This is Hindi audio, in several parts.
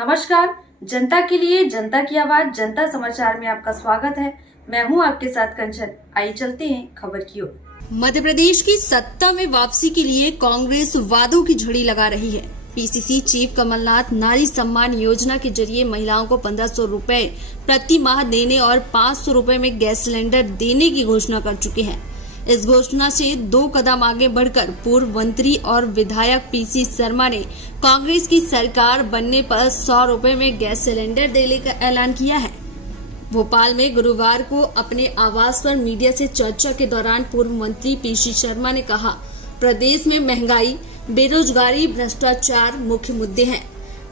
नमस्कार, जनता के लिए जनता की आवाज जनता समाचार में आपका स्वागत है। मैं हूं आपके साथ कंचन। आइए चलते हैं खबर की ओर। मध्य प्रदेश की सत्ता में वापसी के लिए कांग्रेस वादों की झड़ी लगा रही है। पीसीसी चीफ कमलनाथ नारी सम्मान योजना के जरिए महिलाओं को 1500 रुपए प्रति माह देने और 500 रुपए में गैस सिलेंडर देने की घोषणा कर चुके हैं। इस घोषणा से 2 कदम आगे बढ़कर पूर्व मंत्री और विधायक पीसी शर्मा ने कांग्रेस की सरकार बनने पर 100 रुपए में गैस सिलेंडर देने का ऐलान किया है। भोपाल में गुरुवार को अपने आवास पर मीडिया से चर्चा के दौरान पूर्व मंत्री पीसी शर्मा ने कहा, प्रदेश में महंगाई, बेरोजगारी, भ्रष्टाचार मुख्य मुद्दे हैं।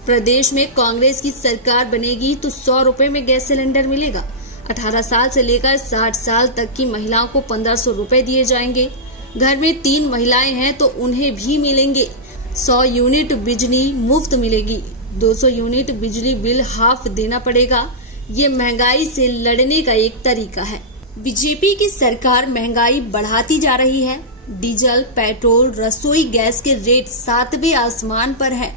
प्रदेश में कांग्रेस की सरकार बनेगी तो 100 रुपए में गैस सिलेंडर मिलेगा। 18 साल से लेकर 60 साल तक की महिलाओं को 1500 रुपए दिए जाएंगे। घर में 3 महिलाएं हैं तो उन्हें भी मिलेंगे। 100 यूनिट बिजली मुफ्त मिलेगी। 200 यूनिट बिजली बिल हाफ देना पड़ेगा। ये महंगाई से लड़ने का एक तरीका है। बीजेपी की सरकार महंगाई बढ़ाती जा रही है। डीजल, पेट्रोल, रसोई गैस के रेट 7वें आसमान पर है।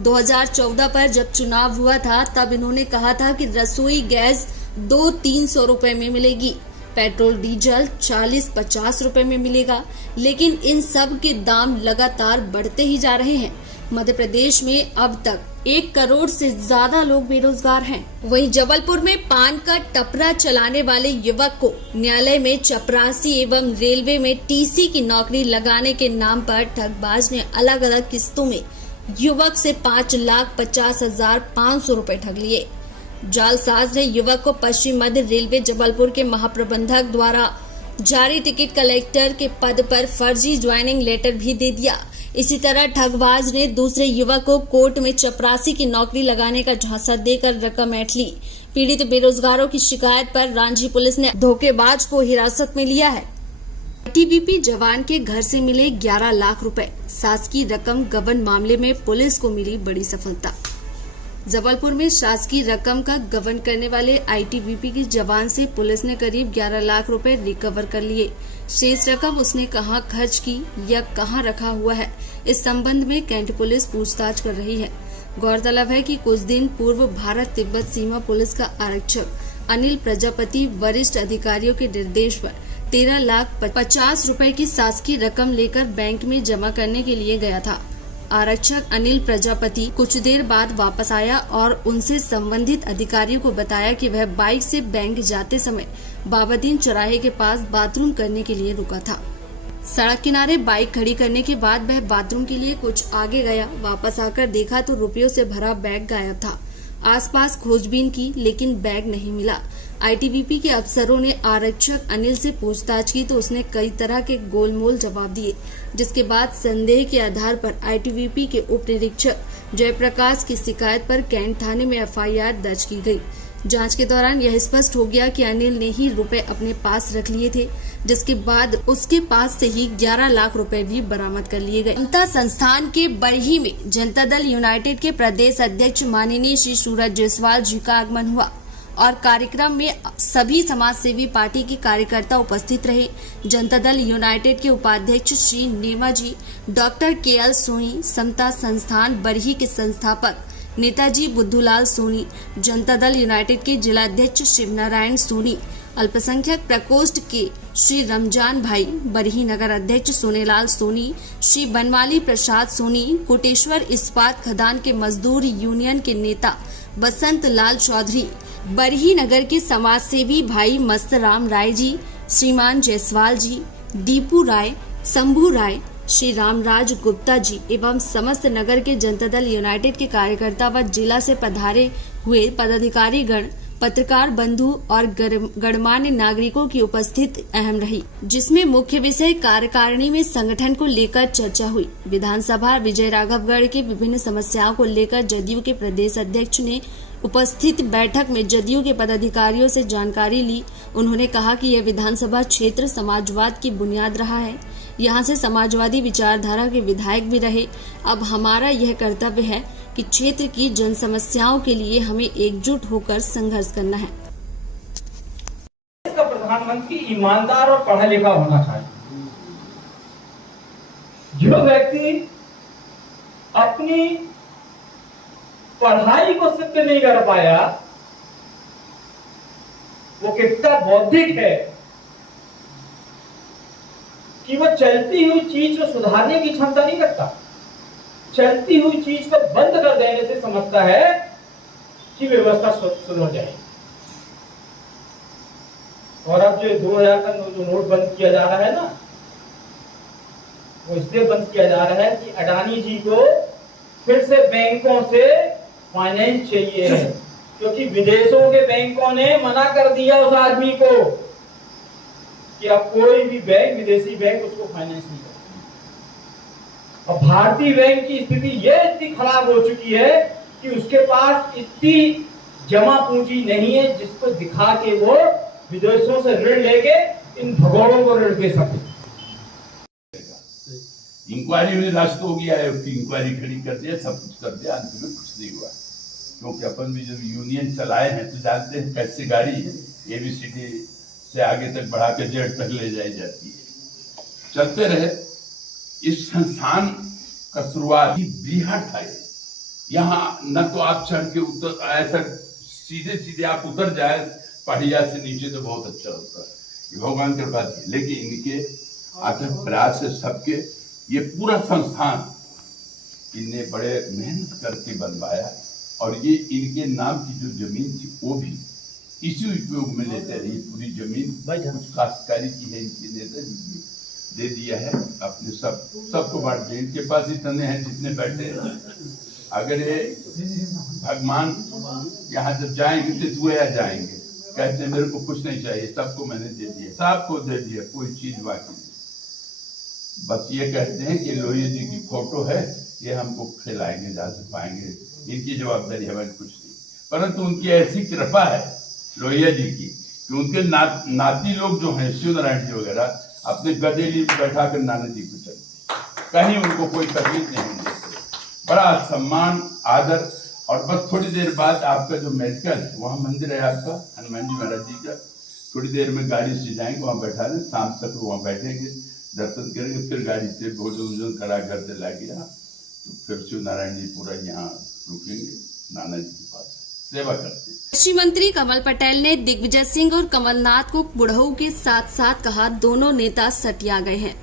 2014 पर जब चुनाव हुआ था तब इन्होंने कहा था कि रसोई गैस 200-300 रुपए में मिलेगी, पेट्रोल डीजल 40-50 रुपए में मिलेगा, लेकिन इन सब के दाम लगातार बढ़ते ही जा रहे हैं। मध्य प्रदेश में अब तक 1 करोड़ से ज्यादा लोग बेरोजगार हैं। वहीं जबलपुर में पान का टपरा चलाने वाले युवक को न्यायालय में चपरासी एवं रेलवे में टीसी की नौकरी लगाने के नाम पर ठगबाज ने अलग अलग किस्तों में युवक से 5,50,500 रुपए ठग लिए। जालसाज ने युवक को पश्चिम मध्य रेलवे जबलपुर के महाप्रबंधक द्वारा जारी टिकट कलेक्टर के पद पर फर्जी ज्वाइनिंग लेटर भी दे दिया। इसी तरह ठगबाज ने दूसरे युवक को कोर्ट में चपरासी की नौकरी लगाने का झांसा देकर रकम ऐंठ ली। पीड़ित बेरोजगारों की शिकायत पर रांची पुलिस ने धोखेबाज को हिरासत में लिया है। आईटीबीपी जवान के घर से मिले 11 लाख रुपए, शासकीय रकम गबन मामले में पुलिस को मिली बड़ी सफलता। जबलपुर में शासकीय रकम का गबन करने वाले आईटीबीपी के जवान से पुलिस ने करीब 11 लाख रुपए रिकवर कर लिए। शेष रकम उसने कहां खर्च की या कहां रखा हुआ है, इस संबंध में कैंट पुलिस पूछताछ कर रही है। गौरतलब है कि कुछ दिन पूर्व भारत तिब्बत सीमा पुलिस का आरक्षक अनिल प्रजापति वरिष्ठ अधिकारियों के निर्देश पर 13,50,000 रुपए की शासकीय रकम लेकर बैंक में जमा करने के लिए गया था। आरक्षक अनिल प्रजापति कुछ देर बाद वापस आया और उनसे संबंधित अधिकारियों को बताया कि वह बाइक से बैंक जाते समय बाबादीन चौराहे के पास बाथरूम करने के लिए रुका था। सड़क किनारे बाइक खड़ी करने के बाद वह बाथरूम के लिए कुछ आगे गया। वापस आकर देखा तो रुपयों से भरा बैग गायब था। आसपास खोजबीन की लेकिन बैग नहीं मिला। आईटीबीपी के अफसरों ने आरक्षक अनिल से पूछताछ की तो उसने कई तरह के गोलमोल जवाब दिए, जिसके बाद संदेह के आधार पर आईटीबीपी के उप निरीक्षक जयप्रकाश की शिकायत पर कैंट थाने में एफआईआर दर्ज की गई। जांच के दौरान यह स्पष्ट हो गया कि अनिल ने ही रुपए अपने पास रख लिए थे, जिसके बाद उसके पास से ही 11 लाख रुपए भी बरामद कर लिए गए। समता संस्थान के बरही में जनता दल यूनाइटेड के प्रदेश अध्यक्ष माननीय श्री सूरज जायसवाल जी का आगमन हुआ और कार्यक्रम में सभी समाजसेवी पार्टी के कार्यकर्ता उपस्थित रहे। जनता दल यूनाइटेड के उपाध्यक्ष श्री नेमा जी, डॉक्टर केएल सोनी, समता संस्थान बरही के संस्थापक नेताजी बुद्धूलाल सोनी, जनता दल यूनाइटेड के जिलाध्यक्ष शिवनारायण सोनी, अल्पसंख्यक प्रकोष्ठ के श्री रमजान भाई, बरही नगर अध्यक्ष सोनेलाल सोनी, श्री बनमाली प्रसाद सोनी, कोटेश्वर इस्पात खदान के मजदूर यूनियन के नेता बसंत लाल चौधरी, बरही नगर के समाजसेवी भाई मस्तराम राय जी, श्रीमान जायसवाल जी, दीपू राय, शंभू राय, श्री रामराज गुप्ता जी एवं समस्त नगर के जनता दल यूनाइटेड के कार्यकर्ता व जिला से पधारे हुए पदाधिकारी गण, पत्रकार बंधु और गणमान्य नागरिकों की उपस्थिति अहम रही, जिसमें मुख्य विषय कार्यकारिणी में संगठन को लेकर चर्चा हुई। विधानसभा विजय राघवगढ़ की विभिन्न समस्याओं को लेकर जदयू के प्रदेश अध्यक्ष ने उपस्थित बैठक में जदयू के पदाधिकारियों से जानकारी ली। उन्होंने कहा कि यह विधानसभा क्षेत्र समाजवाद की बुनियाद रहा है। यहाँ से समाजवादी विचारधारा के विधायक भी रहे। अब हमारा यह कर्तव्य है कि क्षेत्र की जन समस्याओं के लिए हमें एकजुट होकर संघर्ष करना है। इसका प्रधानमंत्री ईमानदार और पढ़ा लिखा होना चाहिए। जो व्यक्ति अपनी पढ़ाई को सिद्ध नहीं कर पाया, वो कितना बौद्धिक है कि वो चलती हुई चीज को सुधारने की क्षमता नहीं रखता। चलती हुई चीज को बंद कर देने से समझता है कि व्यवस्था सुधर जाएगी। और अब जो 2000 का जो नोट बंद किया जा रहा है ना, वो इसलिए बंद किया जा रहा है कि अडानी जी को फिर से बैंकों से फाइनेंस चाहिए है, क्योंकि विदेशों के बैंकों ने मना कर दिया उस आदमी को कि अब कोई भी बैंक, विदेशी बैंक उसको फाइनेंस नहीं करता। और भारतीय बैंक की स्थिति ये इतनी खराब हो चुकी है कि उसके पास इतनी जमा पूंजी नहीं है जिसको दिखा के वो विदेशों से ऋण लेके इन भगोड़ों को ऋण दे सके। इंक्वायरी में रास्ता हो गया है, उसकी इंक्वायरी खड़ी कर दिया, सब कुछ कर दिया, अंत में कुछ नहीं हुआ। क्योंकि अपन भी जब यूनियन चलाए हैं तो जानते हैं कैसे गाड़ी ABCD से आगे तक बढ़ा के Z तक ले जाई जाती है। चलते रहे। इस संस्थान का शुरुआत ही बिहार था। यहाँ न तो आप चढ़ के उतर, ऐसा सीधे सीधे आप उतर जाए पहाड़िया से नीचे तो बहुत अच्छा होता है, ये भगवान की कृपा थी। लेकिन इनके अथक प्रयास से सबके ये पूरा संस्थान इन्हें बड़े मेहनत करके बनवाया। और ये इनके नाम की जो जमीन थी वो भी इसी उपयोग में लेते रहे। पूरी जमीन कुछ काश्तकारी की है, इनके नेताजी दे दिया है, अपने सबको बांट दिया। इनके पास इतने हैं जितने बैठे हैं। अगर ये भगवान यहाँ जब जाएंगे तो दुआ जाएंगे, कहते हैं मेरे को कुछ नहीं चाहिए, सबको मैंने दे दिया, सबको दे दिया, कोई चीज बाकी नहीं। बस ये कहते हैं कि लोहिया जी की फोटो है, ये हमको खिलाएंगे जहाँ से पाएंगे, इनकी जवाबदारी हमें कुछ नहीं। परंतु उनकी ऐसी कृपा है लोहिया जी की कि उनके नाती लोग जो हैं, शिव नारायण जी वगैरह, अपने गदेली में बैठा कर नाना जी को चलते, कहीं उनको कोई तकलीफ नहीं होती। बड़ा सम्मान, आदर। और बस थोड़ी देर बाद आपका जो मेडिकल है, वहाँ मंदिर है आपका हनुमान जी महाराज जी का, थोड़ी देर में गाड़ी से जाएंगे, वहाँ बैठा दें, शाम तक वहाँ बैठेंगे, दर्शन करेंगे, फिर गाड़ी से भोजन करा घर से ला गया, तो फिर शिव नारायण जी पूरा यहाँ रुकेंगे, नाना जी के पास सेवा करते। कृषि मंत्री कमल पटेल ने दिग्विजय सिंह और कमलनाथ को बुढ़ऊ के साथ साथ कहा, दोनों नेता सटिया गए हैं।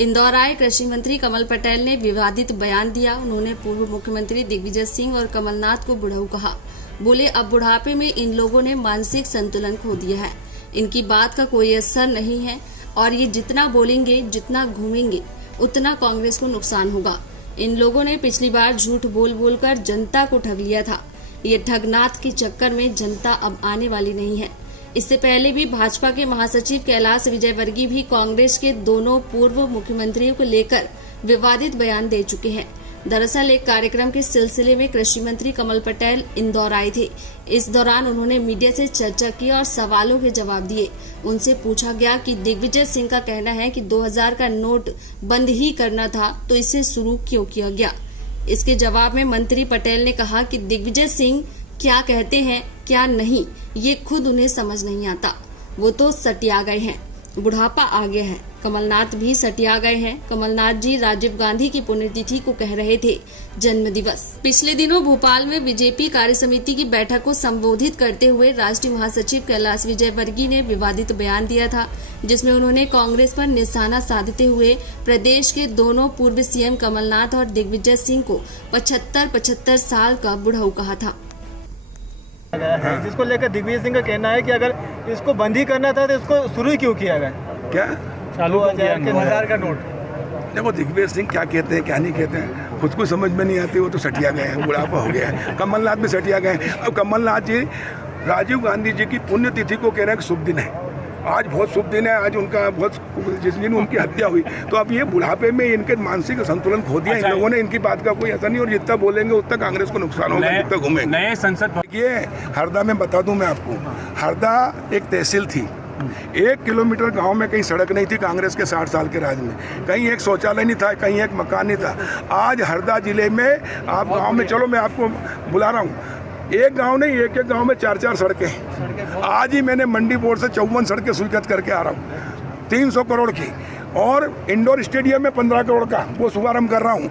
इंदौर आए कृषि मंत्री कमल पटेल ने विवादित बयान दिया। उन्होंने पूर्व मुख्यमंत्री दिग्विजय सिंह और कमलनाथ को बुढ़ऊ कहा। बोले, अब बुढ़ापे में इन लोगों ने मानसिक संतुलन खो दिया है, इनकी बात का कोई असर नहीं है और ये जितना बोलेंगे, जितना घूमेंगे, उतना कांग्रेस को नुकसान होगा। इन लोगों ने पिछली बार झूठ बोल बोल कर जनता को ठग लिया था। ये ठगनाथ के चक्कर में जनता अब आने वाली नहीं है। इससे पहले भी भाजपा के महासचिव कैलाश विजयवर्गीय भी कांग्रेस के दोनों पूर्व मुख्यमंत्रियों को लेकर विवादित बयान दे चुके हैं। दरअसल एक कार्यक्रम के सिलसिले में कृषि मंत्री कमल पटेल इंदौर आए थे। इस दौरान उन्होंने मीडिया से चर्चा की और सवालों के जवाब दिए। उनसे पूछा गया कि दिग्विजय सिंह का कहना है कि 2000 का नोट बंद ही करना था, तो इसे शुरू क्यों किया गया। इसके जवाब में मंत्री पटेल ने कहा कि दिग्विजय सिंह क्या कहते हैं क्या नहीं, ये खुद उन्हें समझ नहीं आता। वो तो सटिया गए हैं, बुढ़ापा आ गया है। कमलनाथ भी सटिया गए हैं। कमलनाथ जी राजीव गांधी की पुण्यतिथि को कह रहे थे जन्म दिवस। पिछले दिनों भोपाल में बीजेपी कार्य समिति की बैठक को संबोधित करते हुए राष्ट्रीय महासचिव कैलाश विजयवर्गीय ने विवादित बयान दिया था, जिसमें उन्होंने कांग्रेस पर निशाना साधते हुए प्रदेश के दोनों पूर्व सीएम कमलनाथ और दिग्विजय सिंह को 75 साल का बुढ़ऊ कहा था। जिसको लेकर दिग्विजय सिंह का कहना है कि अगर इसको बंद ही करना था तो इसको शुरू ही क्यों किया गया। क्या 2000 का नोट। देखो दिग्विजय सिंह क्या कहते हैं क्या नहीं कहते हैं, खुद को समझ में नहीं आती। वो तो सटिया गए हैं, बुढ़ापा हो गया है। कमलनाथ भी सटिया गए हैं। अब कमलनाथ जी राजीव गांधी जी की पुण्यतिथि को कह रहे हैं कि शुभ दिन है। आज बहुत शुभ दिन है, आज उनका बहुत, जिस दिन उनकी हत्या हुई, तो अब ये बुढ़ापे में इनके मानसिक संतुलन खो दिया इन लोगों ने। इनकी बात का कोई असर नहीं, और जितना बोलेंगे उतना कांग्रेस को नुकसान होगा, जितना घूमेंगे। नए संसद ये हरदा में बता दूं मैं आपको, हरदा एक तहसील थी। 1 किलोमीटर गांव में कहीं सड़क नहीं थी कांग्रेस के 60 साल के राज में। कहीं एक शौचालय नहीं था, कहीं एक मकान नहीं था। आज हरदा जिले में आप गांव में चलो, मैं आपको बुला रहा हूँ, एक गांव नहीं, एक गांव में 4-4 सड़कें। आज ही मैंने मंडी बोर्ड से 54 सड़कें स्वीकृत करके आ रहा हूँ, 300 करोड़ की। और इंडोर स्टेडियम में 15 करोड़ का वो शुभारंभ कर रहा हूँ।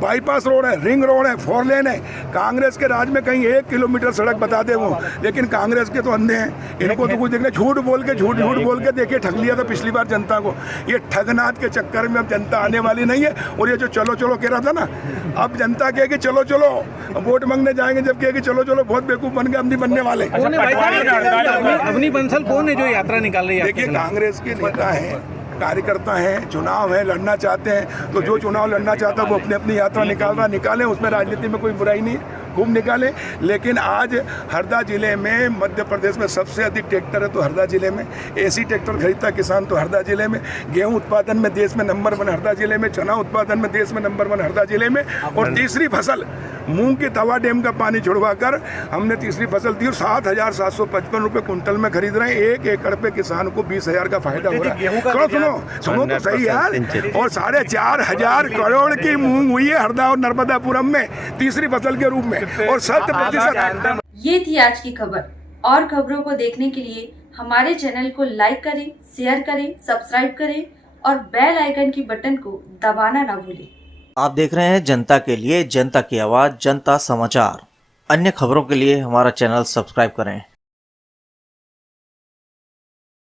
बाईपास रोड है, रिंग रोड है, 4 लेन है। कांग्रेस के राज में कहीं 1 किलोमीटर सड़क बता दे वो, लेकिन कांग्रेस के तो अंधे हैं, इनको तो कुछ देखना। झूठ बोल के देखिए ठग लिया था पिछली बार जनता को। ये ठगनाथ के चक्कर में अब जनता आने वाली नहीं है। और ये जो चलो चलो कह रहा था ना, अब जनता कहे कि चलो चलो वोट मांगने जाएंगे, जब कहे कि चलो चलो बहुत बेवकूफ बन गए, हम नहीं बनने वाले। अवनी बंसल कौन है जो यात्रा निकाल रही है? देखिए कांग्रेस के नेता हैं, कार्यकर्ता हैं, चुनाव है, लड़ना चाहते हैं, तो जो चुनाव लड़ना चाहता है वो अपनी अपनी यात्रा निकालें, उसमें राजनीति में कोई बुराई नहीं है, खूब निकालें। लेकिन आज हरदा जिले में, मध्य प्रदेश में सबसे अधिक ट्रैक्टर है तो हरदा जिले में, एसी ट्रैक्टर खरीदता किसान तो हरदा जिले में, गेहूं उत्पादन में देश में नंबर 1 हरदा जिले में, चना उत्पादन में देश में नंबर 1 हरदा जिले में, और तीसरी फसल मूंग के तवा डैम का पानी छुड़वाकर हमने तीसरी फसल दी और 7,755 रुपये कुंटल में खरीद रहे हैं। 1 एकड़ पे किसान को 20,000 का फायदा हो रहा है। सुनो तो सही यार। और 4,500 करोड़ की मूंग हुई है हरदा और नर्मदापुरम में तीसरी फसल के रूप में, और 100%। ये थी आज की खबर। और खबरों को देखने के लिए हमारे चैनल को लाइक करें, शेयर करें, सब्सक्राइब करें और बेल आइकन की बटन को दबाना ना भूलें। आप देख रहे हैं जनता के लिए, जनता की आवाज, जनता समाचार। अन्य खबरों के लिए हमारा चैनल सब्सक्राइब करें।